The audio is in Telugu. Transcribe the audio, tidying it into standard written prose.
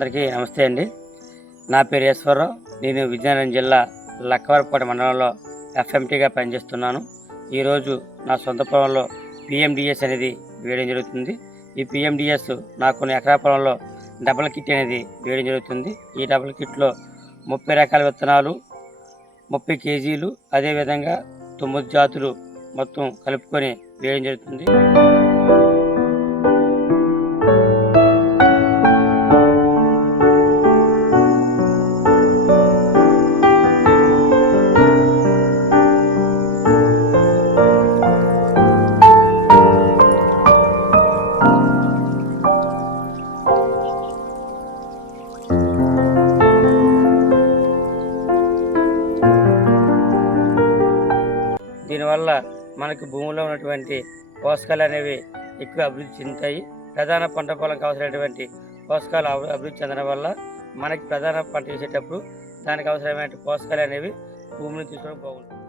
అందరికీ నమస్తే అండి. నా పేరు ఈశ్వరరావు. నేను విజయనగరం జిల్లా లక్కవరపేట మండలంలో ఎఫ్ఎంటీగా పనిచేస్తున్నాను. ఈరోజు నా సొంత పొలంలో పిఎండిఎస్ అనేది వేయడం జరుగుతుంది. ఈ పిఎండిఎస్ నాకు కొన్ని ఎకరా పొలంలో డబుల్ కిట్ అనేది వేయడం జరుగుతుంది. ఈ డబుల్ కిట్లో 30 రకాల విత్తనాలు, 30 కేజీలు, అదేవిధంగా 9 జాతులు మొత్తం కలుపుకొని వేయడం జరుగుతుంది. దీనివల్ల మనకు భూమిలో ఉన్నటువంటి పోషకాలు అనేవి ఎక్కువ అభివృద్ధి చెందుతాయి. ప్రధాన పంట పొలంకి అవసరమైనటువంటి పోషకాలు అభివృద్ధి చెందడం వల్ల మనకి ప్రధాన పంట వేసేటప్పుడు దానికి అవసరమైన పోషకాలు అనేవి భూమిని తీసుకోవడం బాగుంటుంది.